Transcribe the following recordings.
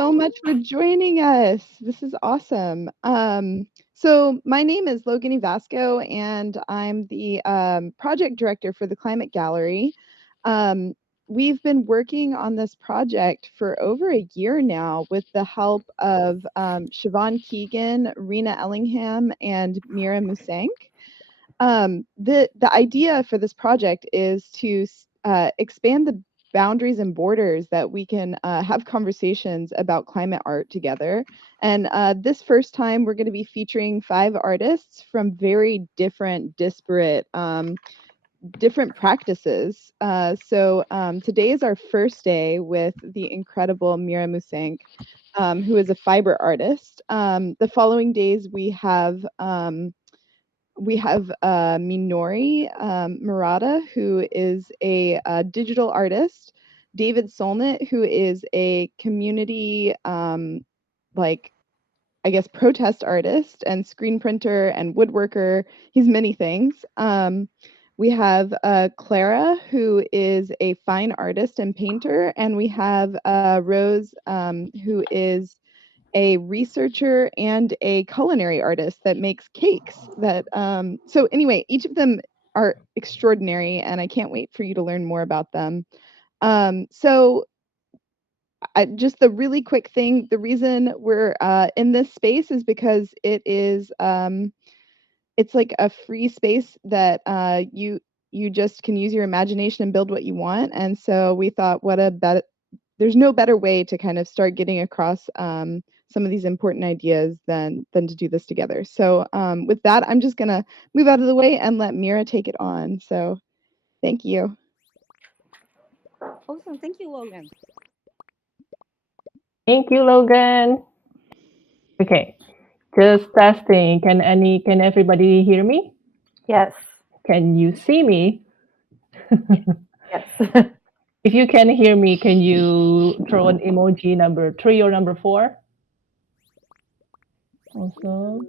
so much for joining us. This is awesome. So my name is Logani Vasco, and I'm the project director for the Climate Gallery. We've been working on this project for over a year now with the help of Siobhan Keegan, Rena Ellingham, and Mira Musank. The idea for this project is to expand the boundaries and borders that we can have conversations about climate art together. And this first time, we're going to be featuring 5 artists from very different, disparate, different practices. So today is our first day with the incredible Mira Musank, who is a fiber artist. The following days, we have Minori Murata, who is a digital artist, David Solnit, who is a community, protest artist and screen printer and woodworker. He's many things. We have Clara, who is a fine artist and painter, and we have Rose, who is a researcher and a culinary artist that makes cakes. So anyway, each of them are extraordinary, and I can't wait for you to learn more about them. Just the really quick thing, the reason we're in this space is because it's like a free space that you just can use your imagination and build what you want. And so we thought, there's no better way to kind of start getting across some of these important ideas than to do this together. So with that, I'm just gonna move out of the way and let Mira take it on. So thank you. Awesome. Thank you, Logan. Thank you, Logan. Okay, just testing. Can everybody hear me? Yes. Can you see me? Yes. If you can hear me, can you throw an emoji number 3 or number 4? Awesome.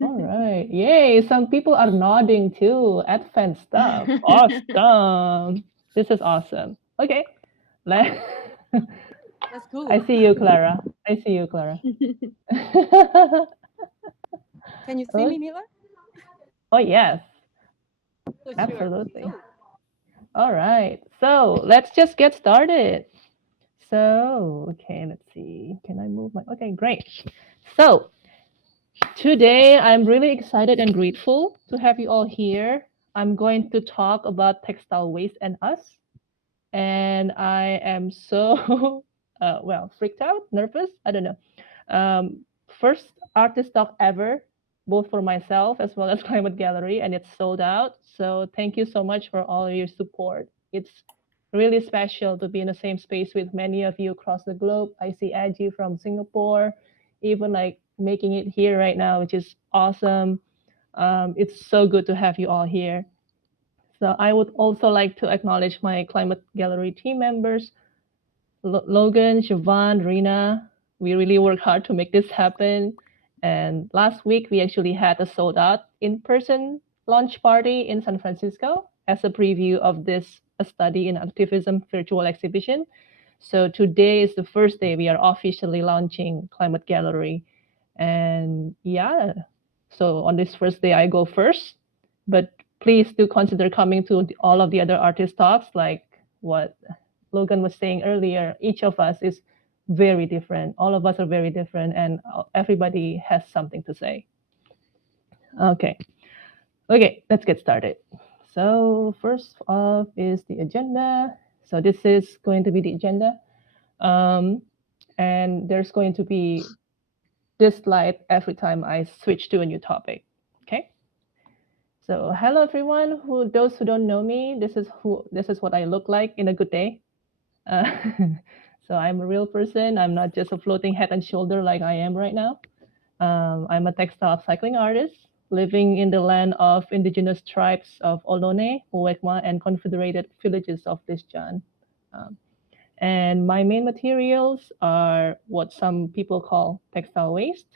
All right. Yay. Some people are nodding too. Advent stuff. Awesome. This is awesome. Okay. That's cool. I see you, Clara. I see you, Clara. Can you see me, Mila? Oh, yes. Oh, Absolutely. Sure. All right. So let's just get started. So, okay, let's see. Can I move my... Okay, great. So today I'm really excited and grateful to have you all here. I'm going to talk about textile waste and us. And I am so, freaked out, nervous. I don't know. First artist talk ever, both for myself as well as Climate Gallery, and it's sold out. So thank you so much for all your support. It's really special to be in the same space with many of you across the globe. I see Angie from Singapore, even like making it here right now, which is awesome. It's so good to have you all here. So I would also like to acknowledge my Climate Gallery team members, Logan, Siobhan, Rena. We really worked hard to make this happen. And last week, we actually had a sold out in-person launch party in San Francisco as a preview of this A Study in Activism virtual exhibition. So today is the first day we are officially launching Climate Gallery. And yeah, so on this first day, I go first. But please do consider coming to all of the other artist talks, like what Logan was saying earlier. Each of us is very different. All of us are very different, and everybody has something to say. Okay, let's get started. So first off is the agenda. So this is going to be the agenda. And there's going to be this slide every time I switch to a new topic. Okay. So hello everyone. Those who don't know me, this is what I look like in a good day. So I'm a real person. I'm not just a floating head and shoulder like I am right now. I'm a textile upcycling artist living in the land of indigenous tribes of Ohlone, Uwekma, and confederated villages of Disjan. And my main materials are what some people call textile waste,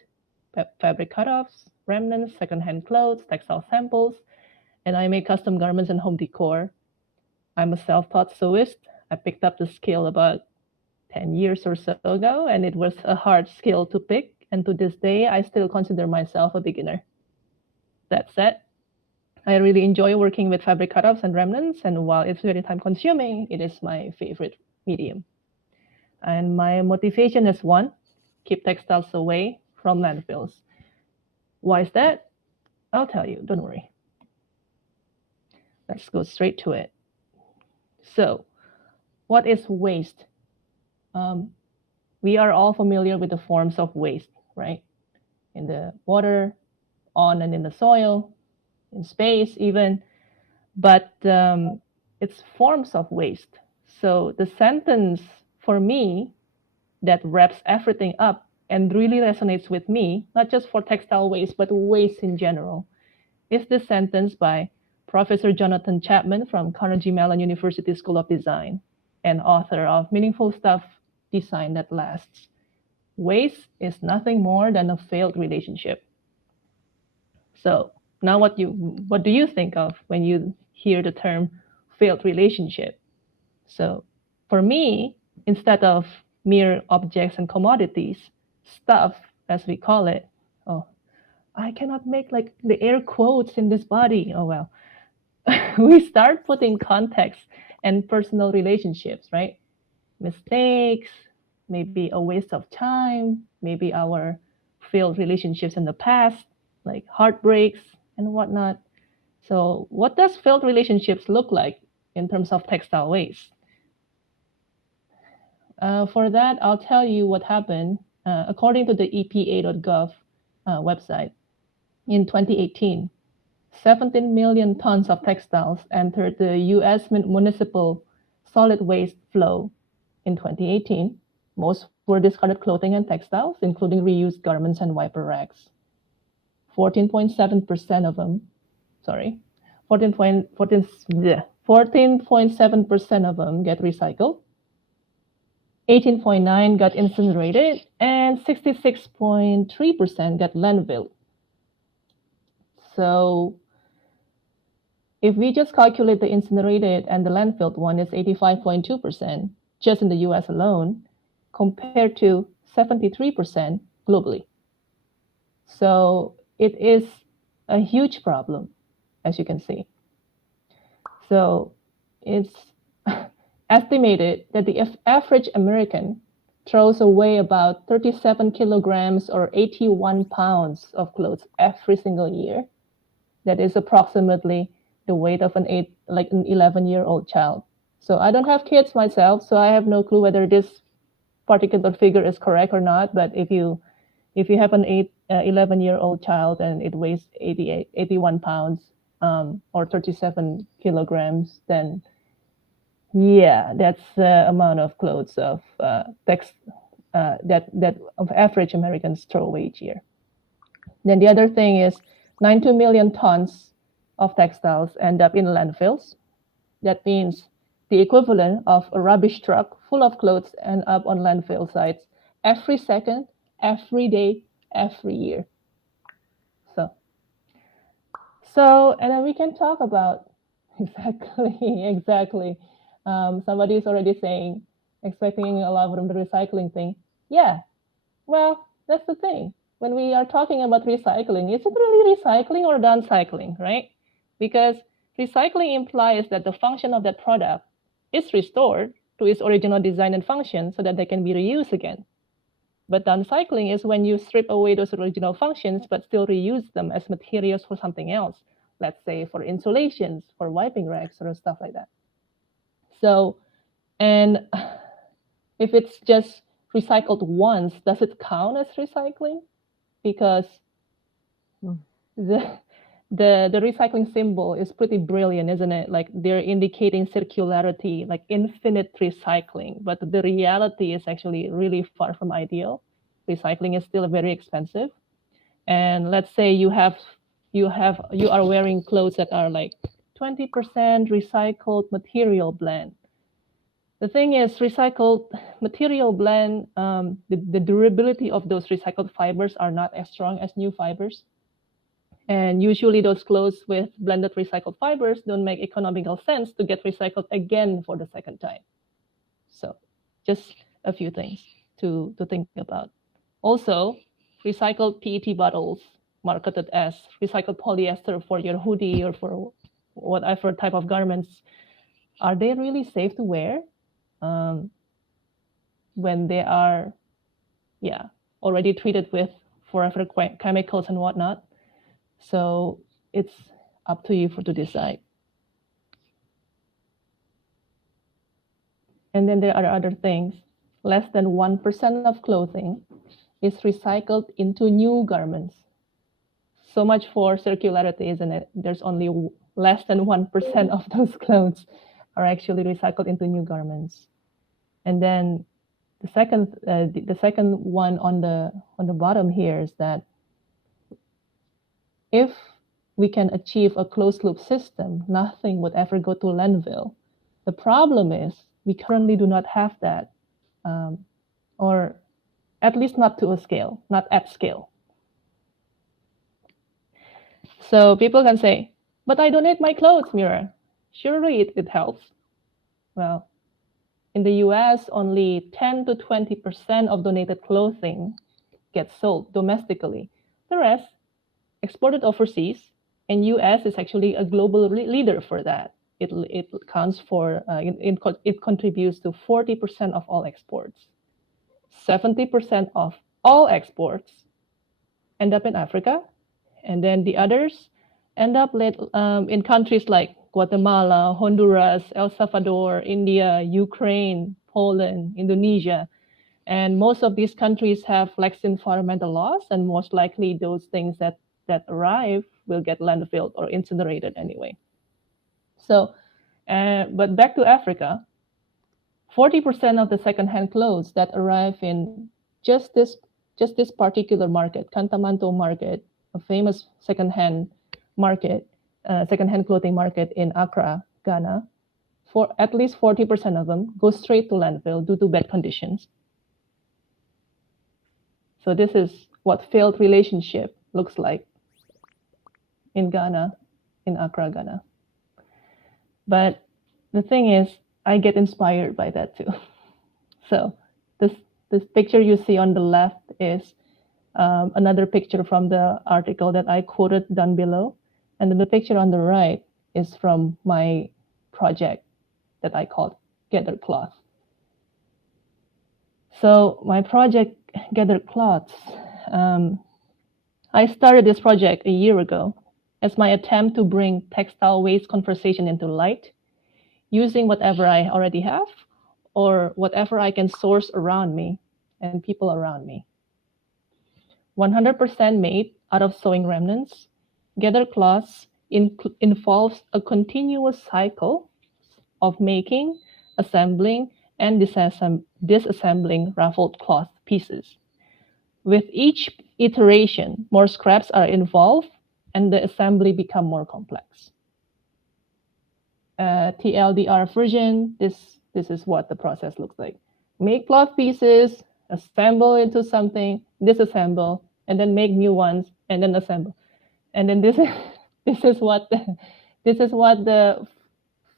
fabric cutoffs, remnants, secondhand clothes, textile samples, and I make custom garments and home decor. I'm a self-taught sewist. I picked up the skill about 10 years or so ago, and it was a hard skill to pick. And to this day, I still consider myself a beginner. That said, I really enjoy working with fabric cutups and remnants, and while it's very time consuming, it is my favorite medium. And my motivation is one, keep textiles away from landfills. Why is that? I'll tell you, don't worry. Let's go straight to it. So, what is waste? We are all familiar with the forms of waste, right? In the water, on and in the soil, in space even, but it's forms of waste. So the sentence for me that wraps everything up and really resonates with me, not just for textile waste, but waste in general, is the sentence by Professor Jonathan Chapman from Carnegie Mellon University School of Design and author of Meaningful Stuff, Design That Lasts. Waste is nothing more than a failed relationship. So now what do you think of when you hear the term failed relationship? So for me, instead of mere objects and commodities, stuff, as we call it, oh, I cannot make like the air quotes in this body. Oh, well, we start putting context and personal relationships, right? Mistakes, maybe a waste of time, maybe our failed relationships in the past, like heartbreaks and whatnot. So what does failed relationships look like in terms of textile waste? For that, I'll tell you what happened. According to the EPA.gov website, in 2018, 17 million tons of textiles entered the U.S. municipal solid waste flow in 2018. Most were discarded clothing and textiles, including reused garments and wiper rags. 14.7% of them, 14.7% of them get recycled. 18.9% got incinerated, and 66.3% got landfilled. So if we just calculate the incinerated and the landfilled one, is 85.2% just in the US alone, compared to 73% globally. So it is a huge problem, as you can see. So it's estimated that the average American throws away about 37 kilograms or 81 pounds of clothes every single year. That is approximately the weight of an 11-year-old child. So I don't have kids myself, so I have no clue whether this particular figure is correct or not. But if you have an 11-year-old child and it weighs 81 pounds or 37 kilograms, then yeah, that's the amount of clothes of that of average Americans throw away each year. Then the other thing is 92 million tons of textiles end up in landfills. That means the equivalent of a rubbish truck full of clothes end up on landfill sites every second, every day, every year. So, and then we can talk about exactly. Somebody is already saying, expecting a lot from the recycling thing. Yeah, well, that's the thing. When we are talking about recycling, is it really recycling or downcycling, right? Because recycling implies that the function of that product is restored to its original design and function so that they can be reused again. But downcycling is when you strip away those original functions but still reuse them as materials for something else. Let's say for insulations, for wiping rags, or stuff like that. So, and if it's just recycled once, does it count as recycling? Because the recycling symbol is pretty brilliant, isn't it? Like they're indicating circularity, like infinite recycling, but the reality is actually really far from ideal. Recycling is still very expensive. And let's say you are wearing clothes that are like 20% recycled material blend. The thing is, recycled material blend, the durability of those recycled fibers are not as strong as new fibers. And usually those clothes with blended recycled fibers don't make economical sense to get recycled again for the second time. So just a few things to think about. Also, recycled PET bottles marketed as recycled polyester for your hoodie or for whatever type of garments, are they really safe to wear when they are, already treated with forever chemicals and whatnot? So it's up to you to decide. And then there are other things. Less than 1% of clothing is recycled into new garments. So much for circularity, isn't it? There's only less than 1% of those clothes are actually recycled into new garments. And then the second one on the bottom here is that if we can achieve a closed loop system, nothing would ever go to landfill. The problem is we currently do not have that, or at least not to a scale, not at scale. So people can say, but I donate my clothes, Mira. Surely it helps. Well, in the US, only 10 to 20% of donated clothing gets sold domestically. The rest exported overseas, and US is actually a global leader for that. It counts for, it contributes to 40% of all exports. 70% of all exports end up in Africa, and then the others end up in countries like Guatemala, Honduras, El Salvador, India, Ukraine, Poland, Indonesia. And most of these countries have lax environmental laws, and most likely those things that arrive will get landfilled or incinerated anyway. So, but back to Africa, 40% of the secondhand clothes that arrive in just this particular market, Kantamanto market, a famous secondhand market, secondhand clothing market in Accra, Ghana, for at least 40% of them go straight to landfill due to bad conditions. So this is what failed relationship looks like in Ghana, in Accra, Ghana. But the thing is, I get inspired by that too. So this picture you see on the left is another picture from the article that I quoted down below. And then the picture on the right is from my project that I called Gather Cloth. So my project Gather Cloths, I started this project a year ago as my attempt to bring textile waste conversation into light, using whatever I already have or whatever I can source around me and people around me. 100% made out of sewing remnants, Gather Cloths involves a continuous cycle of making, assembling, and disassembling raffled cloth pieces. With each iteration, more scraps are involved and the assembly become more complex. TLDR version, this is what the process looks like. Make cloth pieces, assemble into something, disassemble, and then make new ones, and then assemble. And then this is what the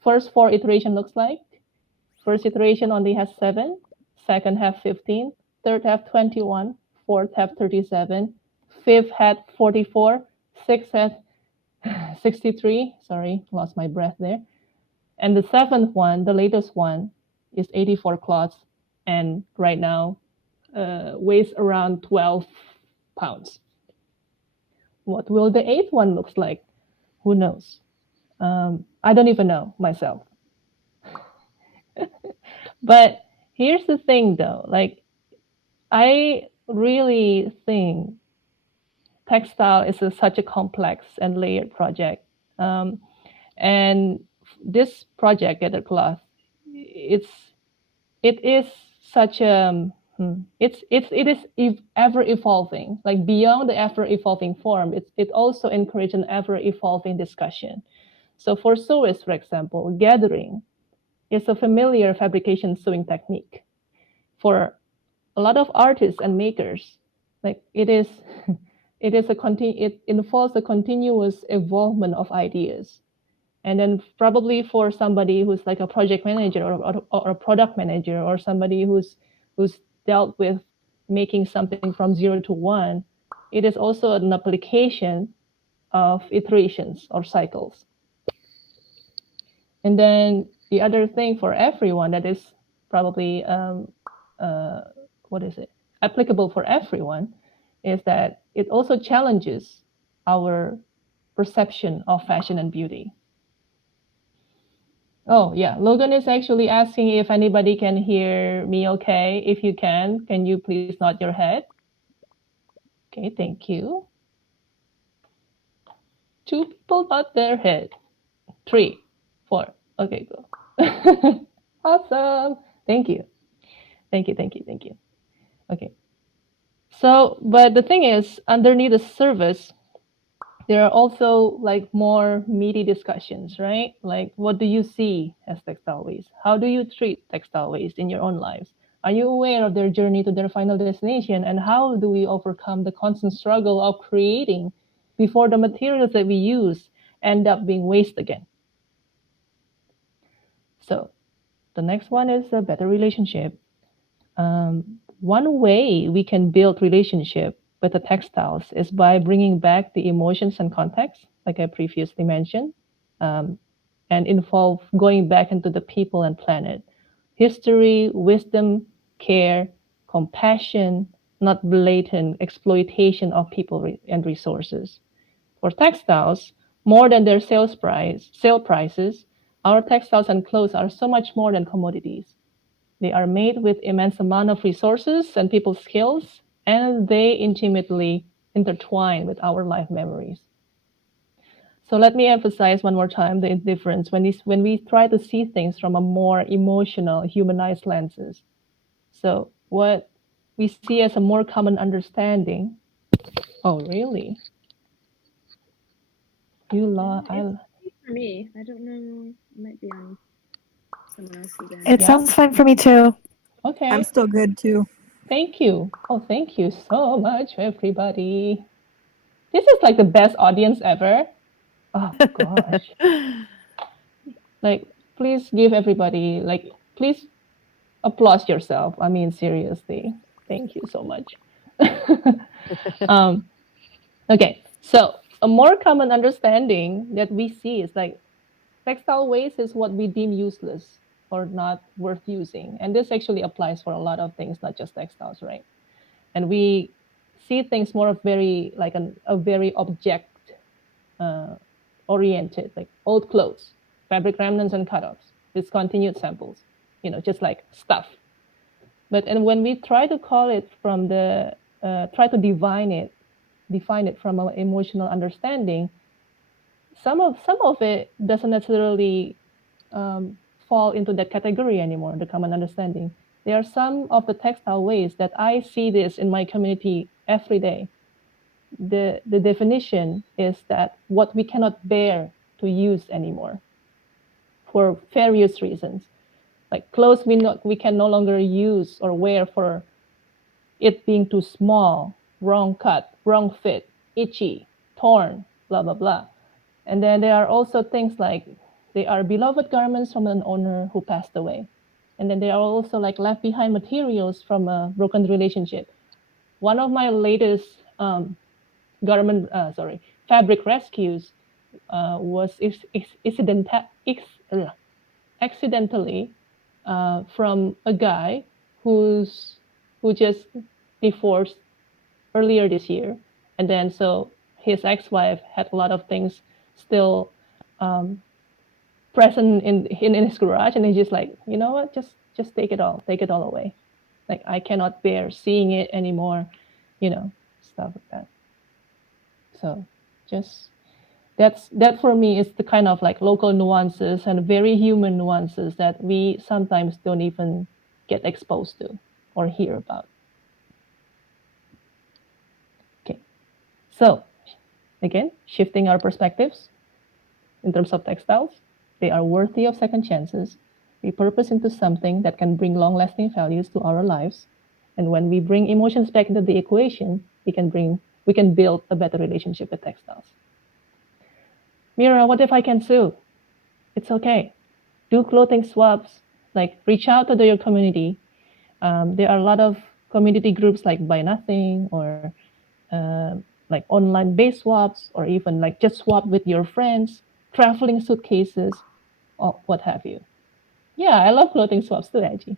first 4 iteration looks like. First iteration only has 7, second have 15, third have 21, fourth have 37, fifth had 44, sixth had 63. Sorry, lost my breath there. And the 7th one, the latest one, is 84 cloths, and right now weighs around 12 pounds. What will the 8th one looks like? Who knows? I don't even know myself. But here's the thing though, like I really think textile is such a complex and layered project. And this project, Gather Cloth, it is such a it is ever evolving. Like beyond the ever evolving form, it also encourages an ever evolving discussion. So for sewists, for example, gathering is a familiar fabrication sewing technique. For a lot of artists and makers, like it involves a continuous evolvement of ideas. And then probably for somebody who's like a project manager or a product manager, or somebody who's who's dealt with making something from 0 to 1, it is also an application of iterations or cycles. And then the other thing for everyone that is probably applicable for everyone is that it also challenges our perception of fashion and beauty. Oh yeah, Logan is actually asking if anybody can hear me okay. If you can you please nod your head? Okay, thank you. 2 people nod their head. 3, 4. Okay, go. Awesome. Thank you. Okay. So, but the thing is, underneath the surface, there are also like more meaty discussions, right? Like, what do you see as textile waste? How do you treat textile waste in your own lives? Are you aware of their journey to their final destination? And how do we overcome the constant struggle of creating before the materials that we use end up being waste again? So the next one is a better relationship. One way we can build relationship with the textiles is by bringing back the emotions and context, like I previously mentioned, and involve going back into the people and planet. History, wisdom, care, compassion, not blatant exploitation of people and resources. For textiles, more than their sale prices, our textiles and clothes are so much more than commodities. They are made with immense amount of resources and people's skills, and they intimately intertwine with our life memories. So let me emphasize one more time the difference when we try to see things from a more emotional, humanized lenses. So what we see as a more common understanding. Oh, really? For me, I don't know. It might be on someone else's end. It sounds fine for me too. Okay. I'm still good too. Thank you. Oh, thank you so much, everybody. This is like the best audience ever. Oh gosh. Like, please give everybody, like, please applaud yourself. I mean, seriously. Thank you so much. Okay, so a more common understanding that we see is like textile waste is what we deem useless or not worth using. And this actually applies for a lot of things, not just textiles, right? And we see things more of very like a very object oriented, like old clothes, fabric remnants and cutoffs, discontinued samples, just like stuff. But and when we try to call it from the try to define it from an emotional understanding, some of it doesn't necessarily fall into that category anymore, the common understanding. There are some of the textile waste that I see this in my community every day. The definition is that what we cannot bear to use anymore for various reasons. Like clothes we can no longer use or wear for it being too small, wrong cut, wrong fit, itchy, torn, blah, blah, blah. And then there are also things like they are beloved garments from an owner who passed away. And then there are also like left behind materials from a broken relationship. One of my latest fabric rescues was accidentally from a guy who just divorced earlier this year, and then so his ex-wife had a lot of things still present in his garage, and he's just like, you know what, just take it all away. Like, I cannot bear seeing it anymore, stuff like that. So just that for me is the kind of like local nuances and very human nuances that we sometimes don't even get exposed to or hear about. Okay, so again, shifting our perspectives in terms of textiles, they are worthy of second chances, repurposed into something that can bring long-lasting values to our lives. And when we bring emotions back into the equation, we can build a better relationship with textiles. Mira, what if I can sue? It's okay. Do clothing swaps, like reach out to your community There are a lot of community groups like Buy Nothing or like online base swaps, or even like just swap with your friends, traveling suitcases, or what have you. Yeah, I love clothing swaps too, Edgy.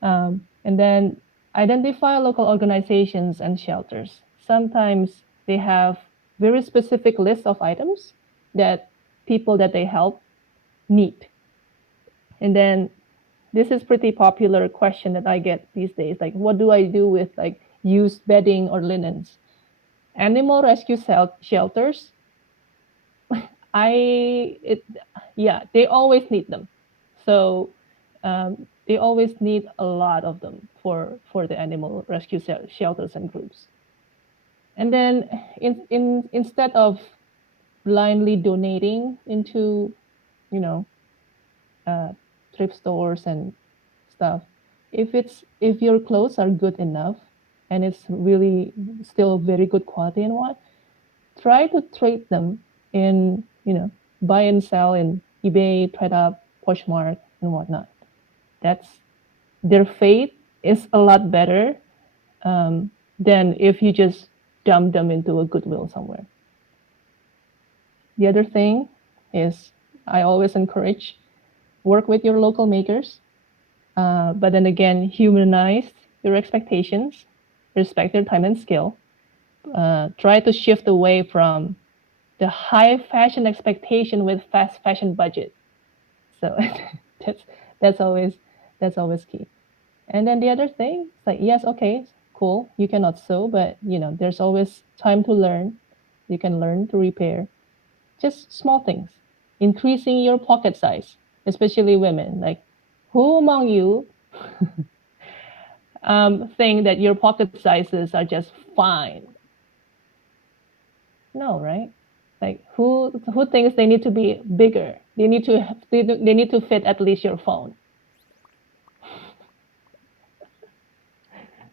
And then identify local organizations and shelters. Sometimes they have very specific lists of items that people that they help need. And then this is pretty popular question that I get these days. Like, what do I do with like used bedding or linens? Animal rescue shelters. Yeah, they always need them. So they always need a lot of them for the animal rescue shelters and groups. And then instead of blindly donating into, you know, thrift stores and stuff, if your clothes are good enough and it's really still very good quality and what, try to trade them in, buy and sell in eBay, ThreadUp, Poshmark, and whatnot. That's their fate is a lot better than if you just dump them into a Goodwill somewhere. The other thing is I always encourage work with your local makers, but then again, humanize your expectations, respect their time and skill. Try to shift away from the high fashion expectation with fast fashion budget. So that's always key. And then the other thing, it's like, yes, okay, cool, you cannot sew, but there's always time to learn. You can learn to repair. Just small things. Increasing your pocket size, especially women. Like, who among you think that your pocket sizes are just fine? No, right? Like, who thinks they need to be bigger? They need to fit at least your phone.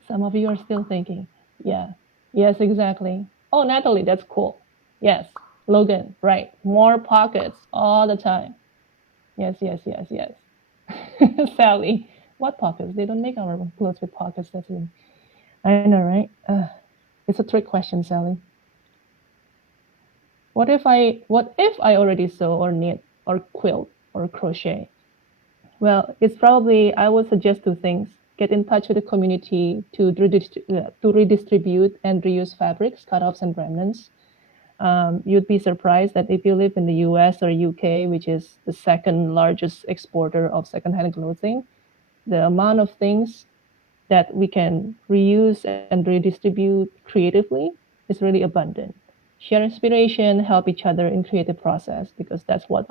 Some of you are still thinking, yeah, yes, exactly. Oh, Natalie, that's cool. Yes, Logan, right. More pockets all the time. Yes. Sally, what pockets? They don't make our clothes with pockets. That's it. I know, right? It's a trick question, Sally. What if I already sew or knit or quilt or crochet? Well, it's probably, I would suggest two things. Get in touch with the community to redistribute and reuse fabrics, cutoffs, and remnants. You'd be surprised that if you live in the US or UK, which is the second largest exporter of secondhand clothing, the amount of things that we can reuse and redistribute creatively is really abundant. Share inspiration, help each other in creative process, because that's what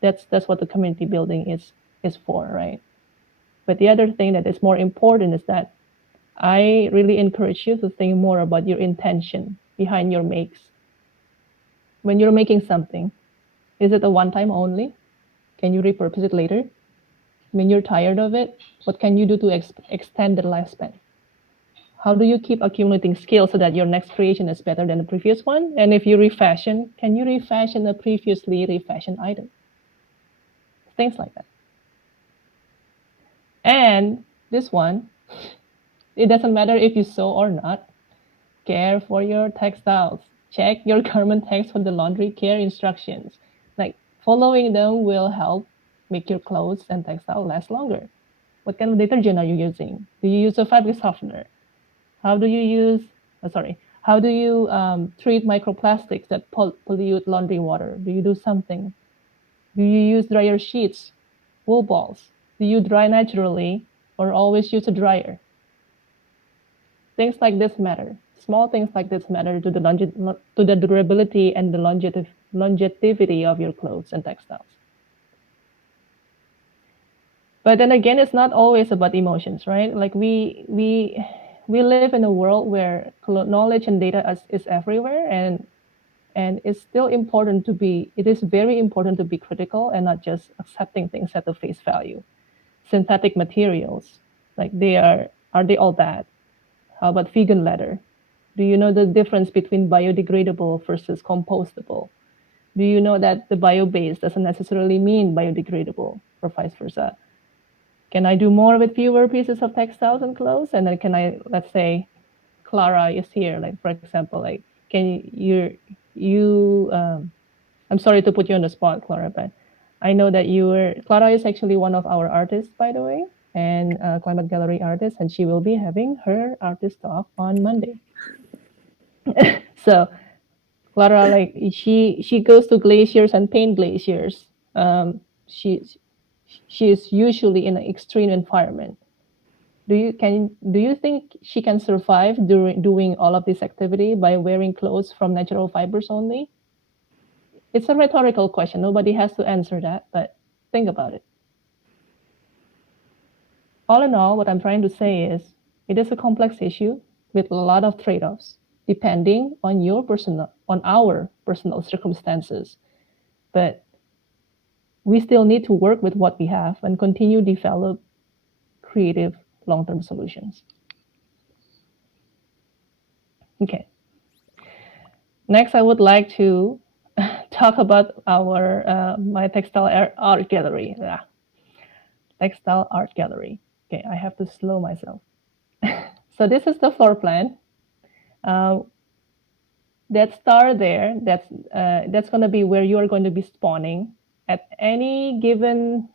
that's what the community building is for, right? But the other thing that is more important is that I really encourage you to think more about your intention behind your makes. When you're making something, is it a one-time only? Can you repurpose it later? When you're tired of it, what can you do to extend the lifespan? How do you keep accumulating skills so that your next creation is better than the previous one? And if you refashion, can you refashion a previously refashioned item? Things like that. And this one, it doesn't matter if you sew or not. Care for your textiles. Check your garment text for the laundry care instructions. Like, following them will help make your clothes and textile last longer. What kind of detergent are you using? Do you use a fabric softener? How do you treat microplastics that pollute laundry water? Do you do something? Do you use dryer sheets, wool balls? Do you dry naturally or always use a dryer? Things like this matter. Small things like this matter to the durability and the longevity of your clothes and textiles. But then again, it's not always about emotions, right? Like we live in a world where knowledge and data is everywhere, and it's still important it is very important to be critical and not just accepting things at the face value. Synthetic materials, like are they all bad? How about vegan leather? Do you know the difference between biodegradable versus compostable? Do you know that the bio-based doesn't necessarily mean biodegradable or vice versa? Can I do more with fewer pieces of textiles and clothes? And then can I, let's say, Clara is here, like for example, like can you I'm sorry to put you on the spot, Clara, but I know that Clara is actually one of our artists, by the way, and climate gallery artist, and she will be having her artist talk on Monday. So Clara, like she goes to glaciers and paint glaciers. She is usually in an extreme environment. Do you think she can survive doing all of this activity by wearing clothes from natural fibers only? It's a rhetorical question. Nobody has to answer that, but think about it. All in all, what I'm trying to say is it is a complex issue with a lot of trade-offs, depending on our personal circumstances. But we still need to work with what we have and continue to develop creative long-term solutions. Okay. Next, I would like to talk about my textile art gallery. Textile art gallery. Okay, I have to slow myself. So this is the floor plan. That star there, that's going to be where you are going to be spawning at any given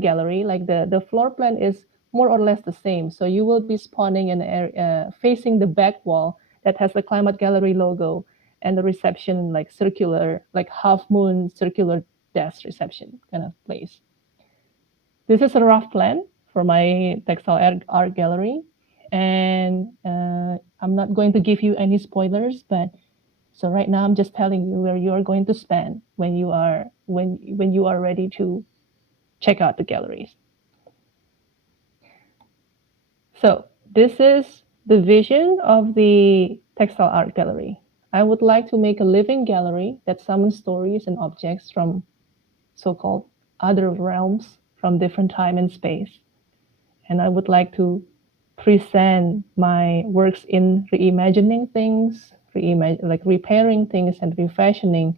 gallery. Like the floor plan is more or less the same. So you will be spawning in an area facing the back wall that has the Climate Gallery logo and the reception like circular, like half moon circular desk reception kind of place. This is a rough plan for my textile art gallery. And I'm not going to give you any spoilers, but so right now I'm just telling you where you are going to spend when you are ready to check out the galleries. So this is the vision of the textile art gallery. I would like to make a living gallery that summons stories and objects from so-called other realms from different time and space. And I would like to present my works in reimagining things, like repairing things and refashioning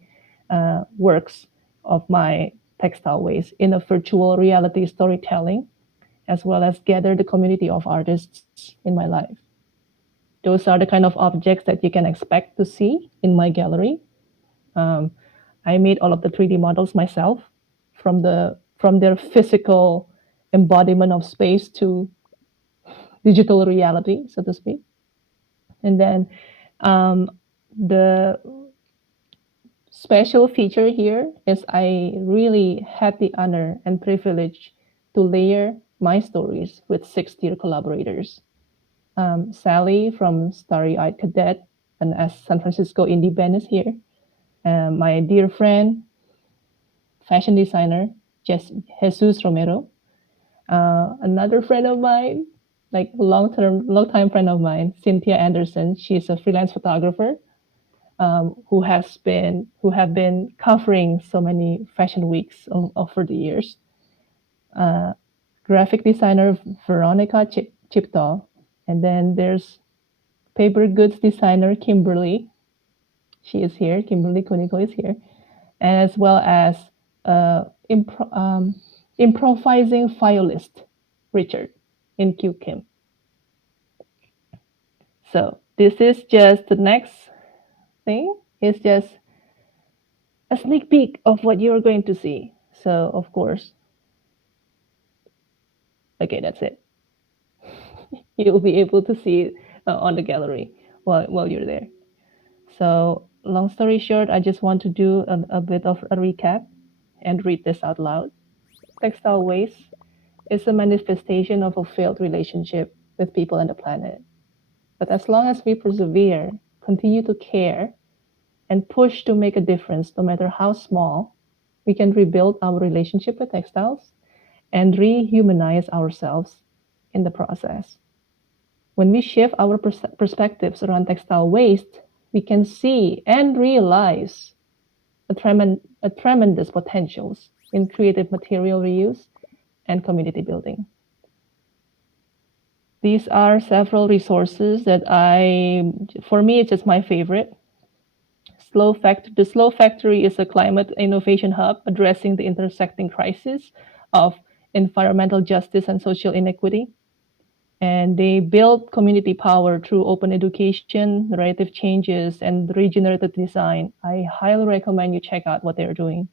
works of my textile waste in a virtual reality storytelling, as well as gather the community of artists in my life. Those are the kind of objects that you can expect to see in my gallery. I made all of the 3D models myself, from their physical embodiment of space to digital reality, so to speak. And then the special feature here is I really had the honor and privilege to layer my stories with 6 dear collaborators. Sally from Starry Eyed Cadet and as San Francisco Indie Band is here. My dear friend, fashion designer, Jesus Romero. Another friend of mine, like long-time friend of mine, Cynthia Anderson. She's a freelance photographer who have been covering so many fashion weeks over the years. Graphic designer Veronica Chipto, and then there's paper goods designer Kimberly. She is here. Kimberly Kuniko is here, and as well as improvising violist Richard in Q Kim. So this is just the next thing. It's just a sneak peek of what you're going to see. So of course, okay, that's it. You'll be able to see it on the gallery while you're there. So long story short, I just want to do a bit of a recap and read this out loud. Textile waste is a manifestation of a failed relationship with people and the planet. But as long as we persevere, continue to care, and push to make a difference, no matter how small, we can rebuild our relationship with textiles and rehumanize ourselves in the process. When we shift our perspectives around textile waste, we can see and realize a tremendous potentials in creative material reuse and community building. These are several resources that for me, it's just my favorite. The Slow Factory is a climate innovation hub addressing the intersecting crisis of environmental justice and social inequity. And they build community power through open education, narrative changes, and regenerative design. I highly recommend you check out what they're doing.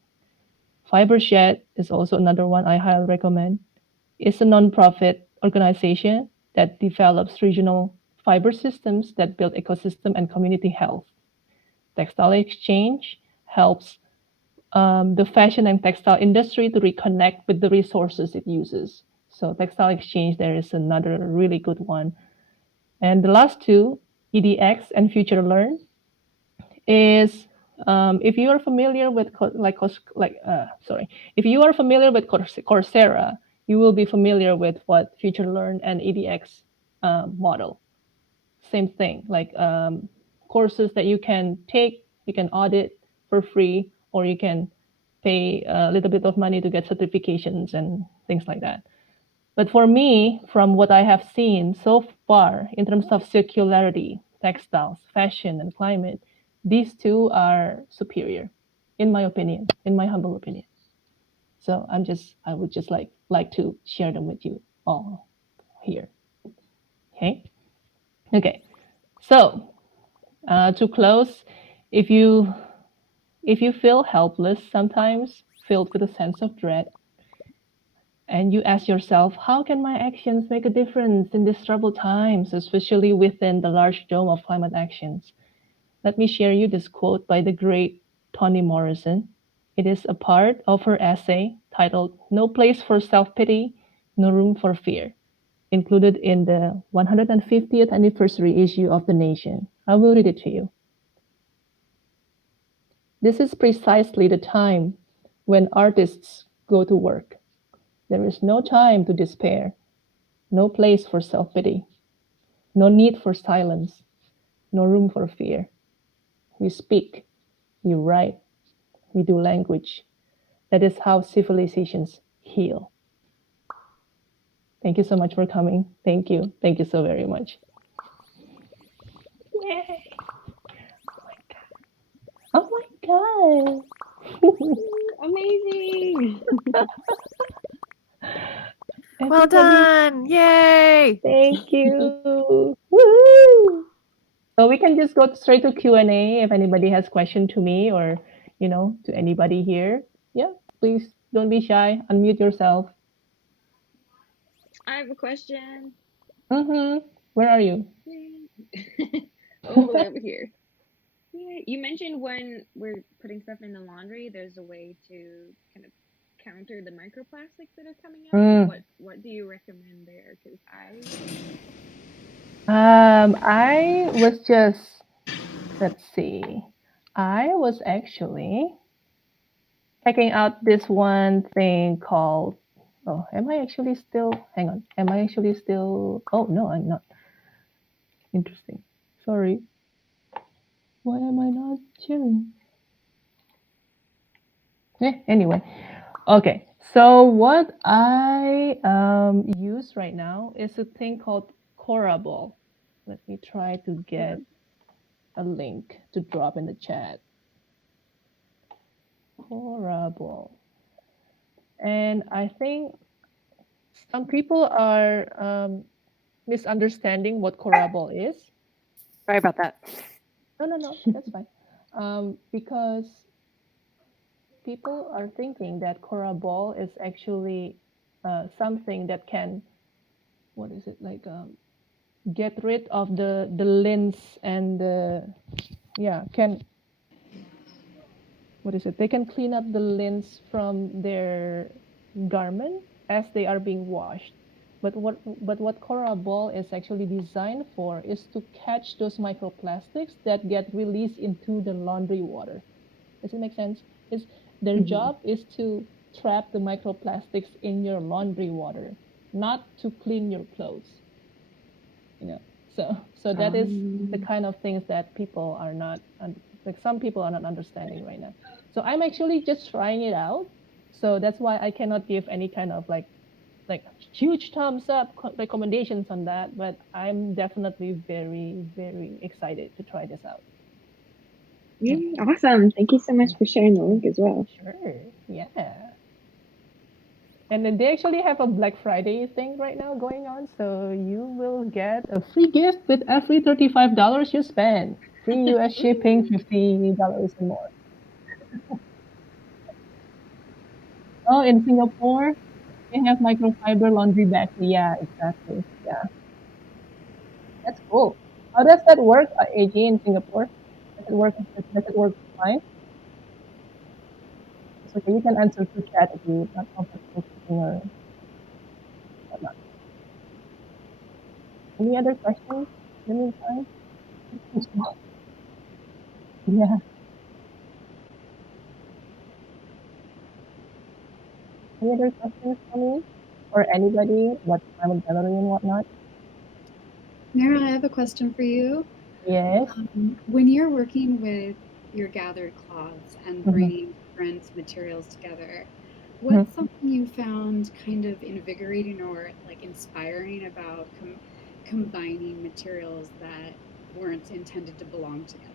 Fibershed is also another one I highly recommend. It's a nonprofit organization that develops regional fiber systems that build ecosystem and community health. Textile Exchange helps the fashion and textile industry to reconnect with the resources it uses. So Textile Exchange, there is another really good one. And the last two, EDX and Future Learn, is if you are familiar with if you are familiar with Coursera, you will be familiar with what Future Learn and EDX model. Same thing, like courses that you can take, you can audit for free, or you can pay a little bit of money to get certifications and things like that. But for me, from what I have seen so far in terms of circularity, textiles, fashion, and climate, these two are superior, in my opinion, in my humble opinion. So I would just like to share them with you all here. Okay. So to close, if you feel helpless sometimes, filled with a sense of dread, and you ask yourself, how can my actions make a difference in these troubled times, especially within the large dome of climate actions? Let me share you this quote by the great Toni Morrison. It is a part of her essay titled No Place for Self-Pity, No Room for Fear, included in the 150th anniversary issue of The Nation. I will read it to you. This is precisely the time when artists go to work. There is no time to despair, no place for self-pity, no need for silence, no room for fear. We speak, we write, we do language. That is how civilizations heal. Thank you so much for coming. Thank you. Thank you so very much. Yay! Oh my God. Amazing. Well done. Yay. Thank you. Woohoo! So we can just go straight to Q&A if anybody has question to me or, to anybody here. Yeah, please don't be shy. Unmute yourself. I have a question. Where are you? All the way over here. Yeah, you mentioned when we're putting stuff in the laundry, there's a way to kind of counter the microplastics that are coming out. What do you recommend there? Because I was just, let's see. I was actually checking out this one thing called, am I actually still, hang on. Am I actually still, oh no, I'm not. Interesting. Sorry. Why am I not sharing? Anyway, okay. So what I use right now is a thing called Coraball. Let me try to get a link to drop in the chat. Coraball. And I think some people are misunderstanding what Coraball is. Sorry about that. No, that's fine. Because people are thinking that Coraball is actually something that can, what is it, like get rid of the lint and they can clean up the lint from their garment as they are being washed. But what Coraball is actually designed for is to catch those microplastics that get released into the laundry water. Does it make sense? Their job is to trap the microplastics in your laundry water, not to clean your clothes. So that is the kind of things that people are not, like some people are not understanding right now. So I'm actually just trying it out. So that's why I cannot give any kind of like huge thumbs up recommendations on that. But I'm definitely very, very excited to try this out. awesome. Thank you so much for sharing the link as well. Sure. Yeah. And then they actually have a Black Friday thing right now going on. So you will get a free gift with every $35 you spend. Free US shipping, $50 and more. Oh, in Singapore, they have microfiber laundry bags. Yeah, exactly. Yeah, that's cool. How does that work, AG, in Singapore? Does it work? Does it work fine? It's okay. You can answer through chat if you're not comfortable speaking or whatnot. Any other questions in the meantime? Yeah. Any other questions for me or anybody about private gallery and whatnot? Mira, I have a question for you. Yes. When you're working with your gathered cloths and bringing different materials together, what's something you found kind of invigorating or like inspiring about combining materials that weren't intended to belong together?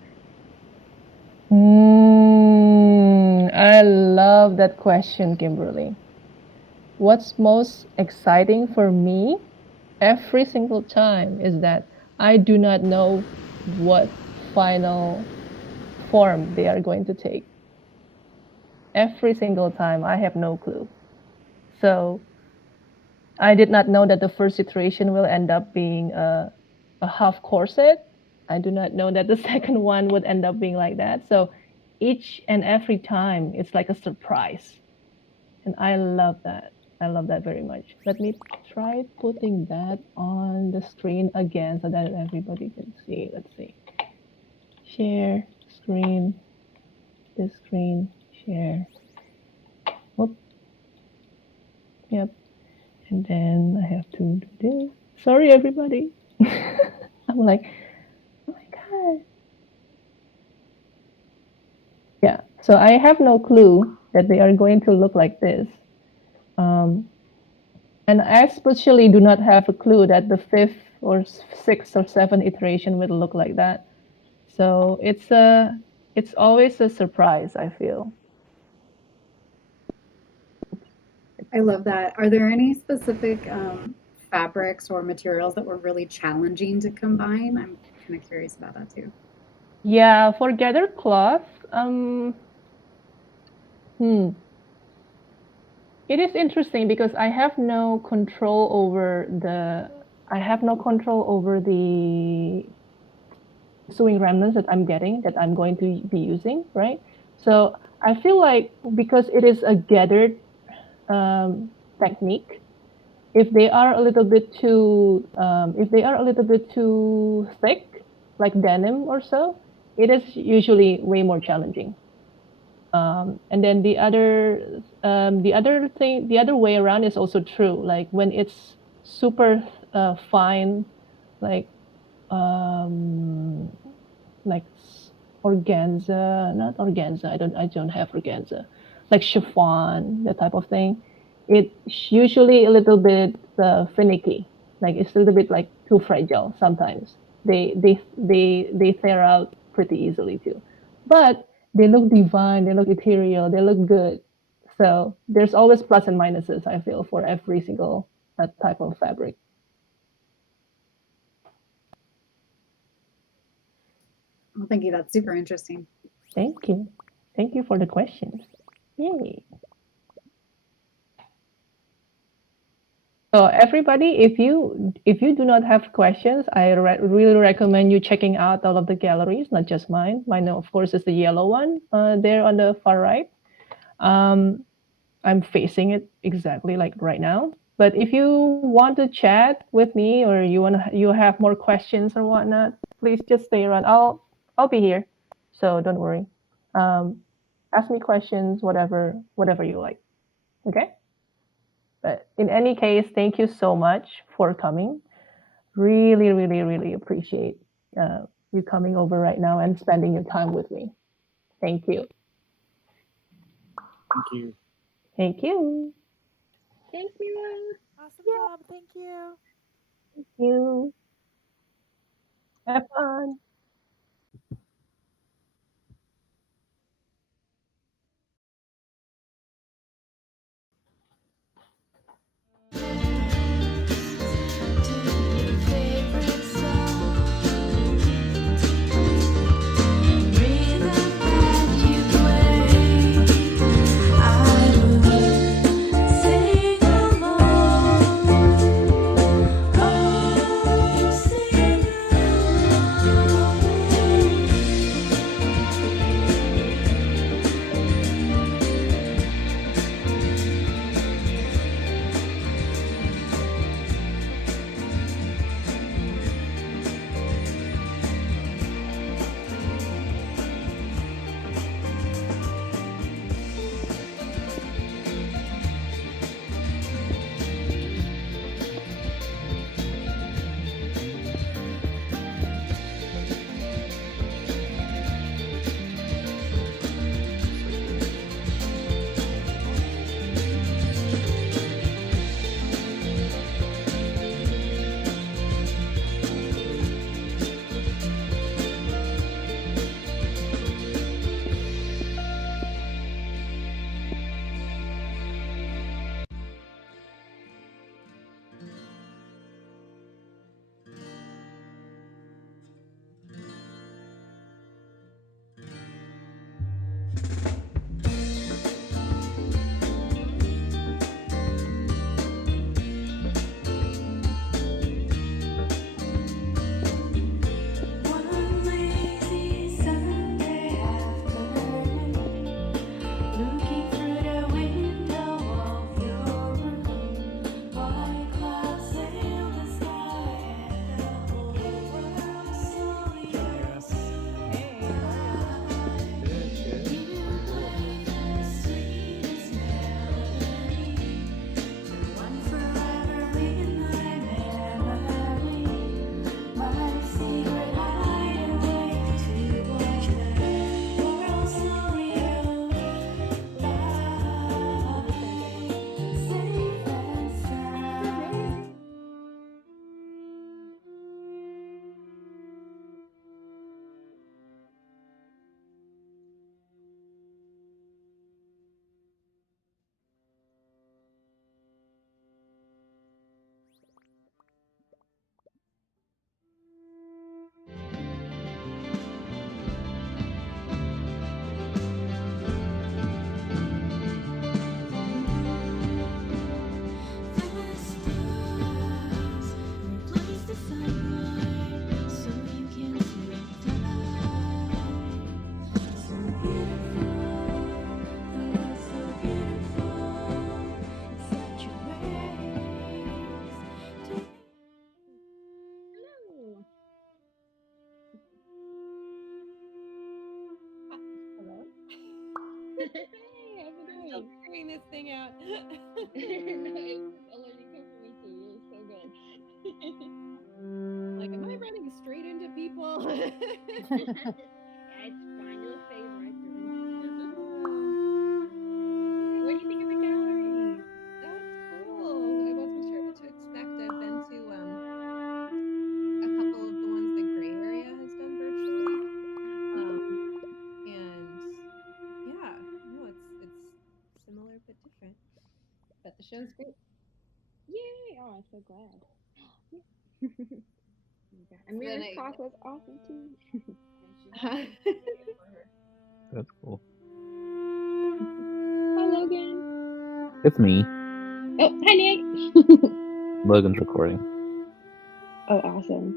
I love that question, Kimberly. What's most exciting for me every single time is that I do not know what final form they are going to take. Every single time, I have no clue. So I did not know that the first iteration will end up being a half corset. I do not know that the second one would end up being like that. So each and every time, it's like a surprise. And I love that. I love that very much. Let me try putting that on the screen again so that everybody can see. Let's see. Share screen, this screen, share. Whoop. Yep. And then I have to do this. Sorry, everybody. I'm like, oh my God. Yeah. So I have no clue that they are going to look like this. And I especially do not have a clue that the fifth or sixth or seventh iteration will look like that. So it's always a surprise, I feel. I love that. Are there any specific fabrics or materials that were really challenging to combine? I'm kind of curious about that too. Yeah, for gathered cloth, it is interesting because I have no control over the sewing remnants that I'm getting, that I'm going to be using, right? So I feel like because it is a gathered technique, if they are a little bit too thick, like denim or so, it is usually way more challenging. And then the other way around is also true. Like when it's super fine, like like organza, not organza. I don't have organza, like chiffon, that type of thing. It's usually a little bit finicky. Like it's a little bit like too fragile sometimes. They tear out pretty easily too, but they look divine. They look ethereal. They look good. So there's always plus and minuses, I feel, for every single type of fabric. Well, thank you. That's super interesting. Thank you. Thank you for the questions. Yay. So everybody, if you do not have questions, I really recommend you checking out all of the galleries, not just mine. Mine, of course, is the yellow one there on the far right. I'm facing it exactly like right now. But if you want to chat with me or you have more questions or whatnot, please just stay around. I'll be here, so don't worry. Ask me questions, whatever you like. Okay. But in any case, thank you so much for coming. Really, really, really appreciate you coming over right now and spending your time with me. Thank you. Thank you. Thank you. Thanks, Mira. Awesome job. Thank you. Thank you. Have fun. Hey, how's it I'm going? figuring this thing out. No, it was a learning curve for me too. You're so good. Like, am I running straight into people? Yeah, it's fine. You'll phase right through. What do you think of the gallery? That's cool. I wasn't sure what to expect. I've been to a couple of the ones that Gray Area has done virtually. And yeah, no, it's similar but different. But the show's great. Yay! Oh, I'm so glad. And Then Mira's talk was awesome too. That's cool. Hi, Logan. It's me. Oh, hi, Nick. Logan's recording. Oh, awesome.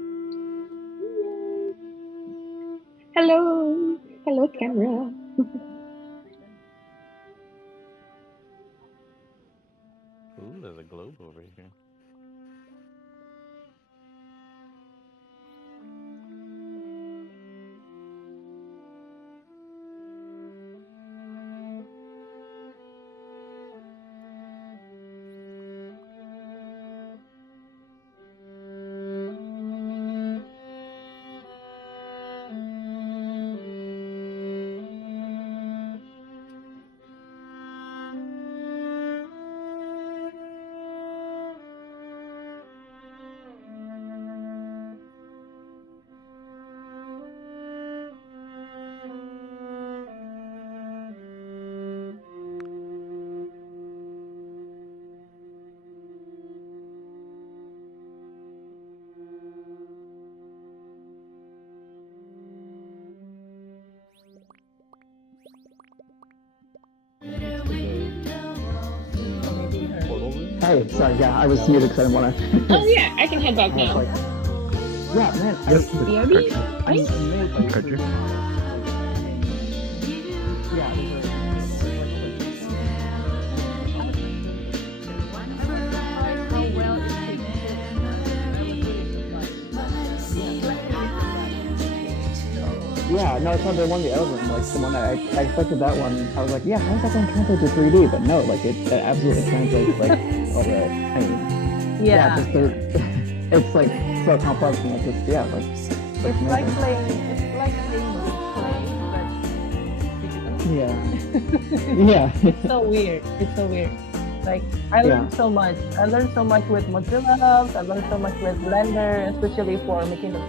Hello. Hello, camera. Ooh, there's a globe over here. Hey, sorry, yeah, I was muted because I didn't want to. Oh yeah, I can head back now. Like, yeah, man, BRB? I Nice. Treasure. Yeah, yeah, no, it's not the one of the other ones. Like the one I expected that one. I was like, yeah, how is that going to translate to 3D? But no, like it absolutely translates. Like all the, I mean, yeah, just the, it's like so complex and it's just like It's amazing. like playing clay, Yeah. Yeah. It's so weird. It's so weird. Like I learned so much. I learned so much with Mozilla Hubs. I learned so much with Blender, especially for making the